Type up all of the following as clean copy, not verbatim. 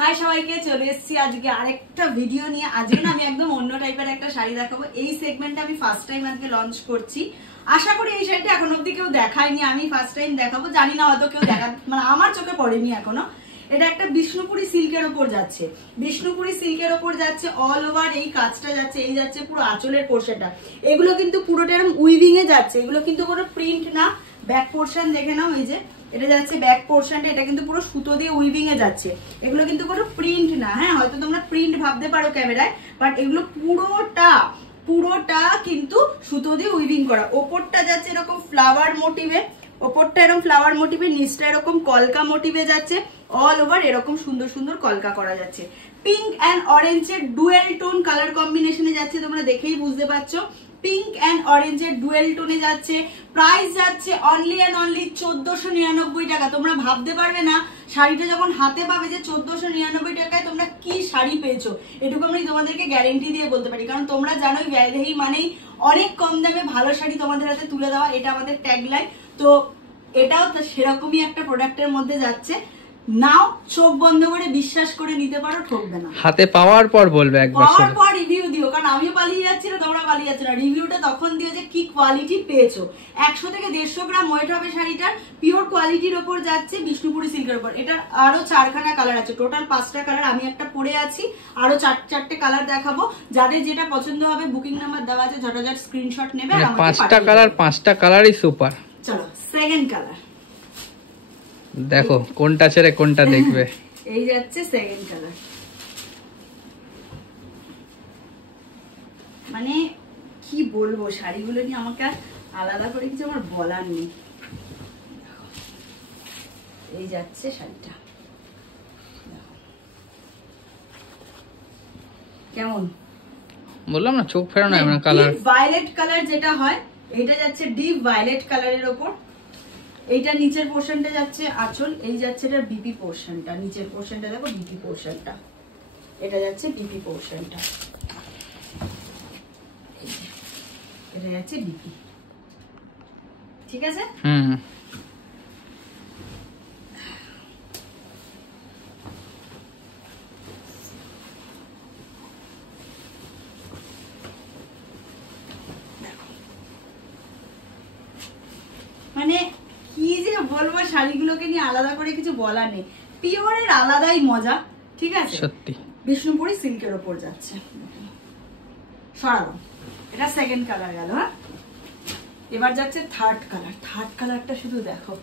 High সবাইকে, চলে এসেছি আজকে আরেকটা ভিডিও নিয়ে। আজকে না আমি একদম অন্য টাইপের একটা শাড়ি দেখাবো। এই সেগমেন্টে আমি ফার্স্ট টাইম আজকে লঞ্চ করছি। আশা করি এই শাড়িটা এখন অব্দি কেউ দেখায়নি, আমি ফার্স্ট টাইম দেখাবো। জানি না হয়তো কেউ দেখা, মানে আমার চোখে পড়েনি এখনো। এটা একটা বিষ্ণুপুরি সিল্কের ওপর যাচ্ছে, বিষ্ণুপুরি সিল্কের ওপর যাচ্ছে। অল ওভার এই কাজটা যাচ্ছে, এই যাচ্ছে পুরো আঁচলের পোর্শনটা। এগুলো কিন্তু পুরোটা এরকম উইভিং এ যাচ্ছে, এগুলো কিন্তু কোনো প্রিন্ট না। ব্যাক পোর্শন দেখে নাও, এই যে এটা যাচ্ছে ব্যাক পোর্শনটা, এটা কিন্তু পুরো সুতো দিয়ে উইভিং এ যাচ্ছে। এগুলো কিন্তু কোনো প্রিন্ট না। হ্যাঁ, হয়তো তোমরা প্রিন্ট ভাবতে পারো ক্যামেরায়, বাট এগুলো পুরোটা কিন্তু সুতো দিয়ে উইভিং করা। ওপরটা যাচ্ছে এরকম ফ্লাওয়ার মোটিভে, ওপরটা এরকম ফ্লাওয়ার মোটিভে, নিচটা এরকম কলকা মোটিভে যাচ্ছে। অল ওভার এরকম সুন্দর সুন্দর কলকা করা যাচ্ছে। পিঙ্ক অ্যান্ড অরেঞ্জের ডুয়েল টোন কালার কম্বিনেশনে যাচ্ছে, তোমরা দেখেই বুঝতে পারছো। পিঙ্ক অ্যান্ড অরেঞ্জের ডুয়েল টোনে যাচ্ছে। প্রাইস যাচ্ছে অনলি অ্যান্ড অনলি 1499 টাকা। তোমরা ভাবতে পারবে না শাড়িটা যখন হাতে পাবে যে 1499 টাকায় তোমরা কি শাড়ি পেয়েছো। এটুকু আমি তোমাদেরকে গ্যারেন্টি দিয়ে বলতে পারি, কারণ তোমরা জানোই ব্যয়দেহী মানেই অনেক কম দামে ভালো শাড়ি তোমাদের হাতে তুলে দেওয়া, এটা আমাদের ট্যাগলাইন। তো এটাও সেরকমই একটা প্রোডাক্টের মধ্যে যাচ্ছে। নাও, চোখ বন্ধ করে বিশ্বাস করে নিতে পারো, ঠকবে না। হাতে পাওয়ার পর বলবে, একবার পাওয়ার পর রিভিউ দিও, কারণ আমিও পালিয়ে যাচ্ছি না, তোমরা পালিয়ে যাচ্ছ না। রিভিউটা তখন দিও যে কি কোয়ালিটি পেয়েছো। 100 থেকে 150 গ্রাম ওয়েট হবে শাড়িটার। পিওর কোয়ালিটির ওপর যাচ্ছে, বিষ্ণুপুরি সিল্কের ওপর। এটার আরো 4খানা কালার আছে, টোটাল 5টা কালার। আমি একটা পরে আছি, আরো 4টে কালার দেখাবো। যাদের যেটা পছন্দ হবে বুকিং নাম্বার দেওয়া আছে, ঝটাঝট স্ক্রিনশট নেবে আর আমাকে পাঠিয়ে দেবে। 5টা কালারই সুপার। চলো সেকেন্ড কালার দেখো কোনটা ছেড়ে কোনটা দেখবে। এই যাচ্ছে সেকেন্ড কালার। মানে কি বলবো, শাড়িগুলো নিয়ে আমাকে আলাদা করে কিছু আমার বলার নেই। এই যাচ্ছে শাড়িটা, কেমন বললাম না, চোখ ফেরানো না কালার। ভায়োলেট কালার যেটা হয়, এটা যাচ্ছে ডিপ ভায়োলেট কালারের ওপর। এইটা নিচের পোর্শনটা যাচ্ছে আঁচল, এই যাচ্ছে এটা বিপি পোর্শনটা। নিচের পোর্শনটা দেখো, বিপি পোর্শনটা, এটা যাচ্ছে বিপি পোর্শনটা, এটা যাচ্ছে বিপি। ঠিক আছে। মানে কি যে বলবো, শাড়িগুলোকে নিয়ে আলাদা করে কিছু বলার নেই। পিওরের আলাদাই মজা। ঠিক আছে, সত্যি। বিষ্ণুপুরি সিল্কের ওপর যাচ্ছে। সরাবো, এটা সেকেন্ড কালার গেল। হ্যাঁ, এবার যাচ্ছে থার্ড কালার। থার্ড কালারটা শুধু দেখো,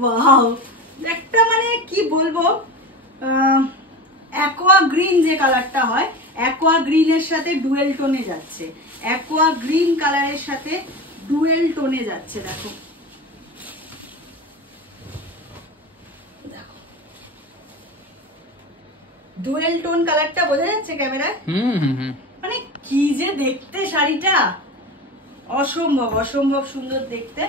ওয়াও! একটা মানে কি বলবো, অ্যাকোয়া গ্রিন যে কালারটা হয়, অ্যাকোয়া গ্রিনের সাথে ডুয়েল টোনে যাচ্ছে। অ্যাকোয়া গ্রিন কালারের সাথে ডুয়েল টোনে যাচ্ছে। দেখো দেখো, ডুয়েল টোন কালারটা বোঝা যাচ্ছে ক্যামেরায়? মানে কি যে দেখতে শাড়িটা, অসম্ভব অসম্ভব সুন্দর দেখতে।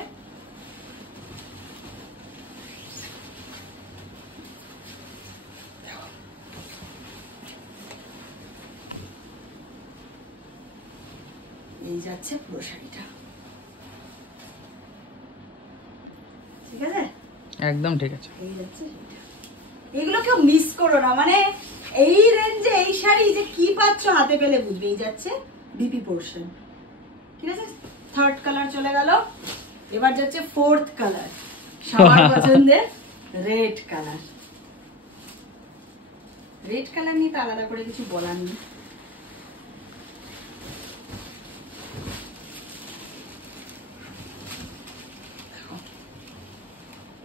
এই যাচ্ছে পুরো শাড়িটা। ঠিক আছে, একদম ঠিক আছে। এই যাচ্ছে, এগুলো কেউ মিস করো না। মানে এই রেঞ্জে এই শাড়ি যে কি পাচ্ছ হাতে পেলে বুঝবে। এই যাচ্ছে বিপি পোর্শন। ঠিক আছে, থার্ড কালার চলে গেল। এবার যাচ্ছে ফোর্থ কালার, সবার পছন্দের রেড কালার। রেড কালার নিয়ে তো আলাদা করে কিছু বলার নেই।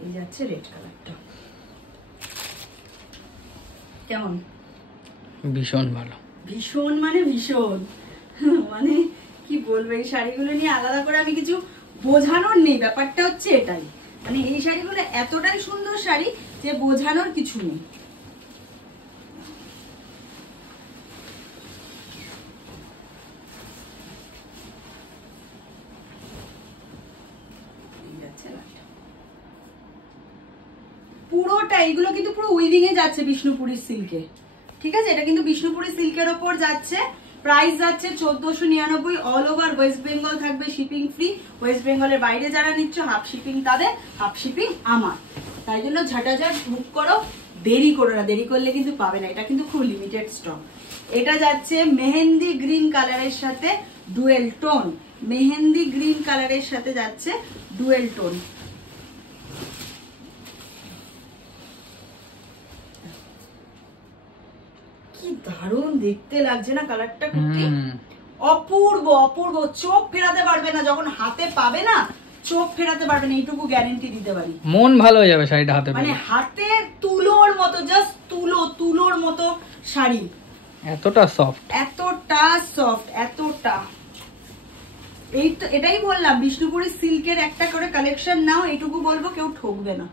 এই যাচ্ছে রেড কালারটা। কেমন? ভীষণ ভালো, ভীষণ মানে ভীষণ। মানে কি বলবো, এই শাড়িগুলো নিয়ে আলাদা করে আমি কিছু বোঝানোর নেই। ব্যাপারটা হচ্ছে এটাই, মানে এই শাড়িগুলো এতটাই সুন্দর শাড়ি যে বোঝানোর কিছু নেই। পুরোটা এগুলো কিন্তু পুরো উইভিং এ যাচ্ছে বিষ্ণুপুরি সিল্কে। ঠিক আছে, এটা কিন্তু বিষ্ণুপুরি সিল্কের ওপর যাচ্ছে। প্রাইস যাচ্ছে 1499। অল ওভার ওয়েস্ট বেঙ্গল থাকবে শিপিং ফ্রি। ওয়েস্ট বেঙ্গলের বাইরে যারা নিচ্ছ হাফ শিপিং তাদের, হাফ শিপিং আমার। তাই জন্য ঝটাঝট বুক করো, দেরি করো না, দেরি করলে কিন্তু পাবে না, এটা কিন্তু খুব লিমিটেড স্টক। এটা যাচ্ছে মেহেন্দি গ্রিন কালারের সাথে ডুয়েল টোন, মেহেন্দি গ্রিন কালারের সাথে যাচ্ছে ডুয়েল টোন। কি দারুণ দেখতে লাগছে না কালারটা, কুর্তি অপূর্ব অপূর্ব, চোখ ফেরাতে পারবে না, যখন হাতে পাবে না চোখ ফেরাতে পারবে না, এইটুকু গ্যারেন্টি দিতে পারি। মন ভালো হয়ে যাবে শাড়িটা হাতে মানে হাতে তুলোর মতো, জাস্ট তুলোর মতো শাড়ি, এতটা সফট, এতটা সফট, এতটা। এই তো এটাই বললাম, বিষ্ণুপুরি সিল্কের একটা করে কালেকশন নাও, এইটুকু বলবো কেউ ঠকবে না।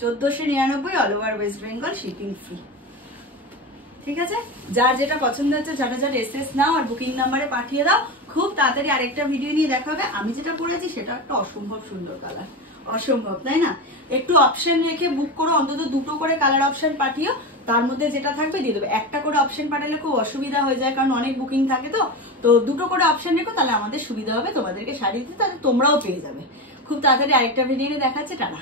1499 all over West Bengal, shipping free. ঠিক আছে, যার যেটা পছন্দ হচ্ছে ঝাটাঝাট এসএস নাও আর বুকিং নাম্বারে পাঠিয়ে দাও। খুব তাড়াতাড়ি আরেকটা ভিডিও নিয়ে দেখা হবে। আমি যেটা পরেছি সেটা একটা অসম্ভব সুন্দর কালার, অসম্ভব, তাই না? একটু অপশন রেখে বুক করো, অন্তত 2টো করে কালার অপশন পাঠিও, তার মধ্যে যেটা থাকবে দিয়ে দেবে। একটা করে অপশন পাঠালে খুব অসুবিধা হয়ে যায়, কারণ অনেক বুকিং থাকে, তো 2টো করে অপশন রেখো, তাহলে আমাদের সুবিধা হবে তোমাদেরকে শাড়ি দিতে, তাহলে তোমরাও পেয়ে যাবে। খুব তাড়াতাড়ি আরেকটা ভিডিও নিয়ে দেখাচ্ছে, টাটা।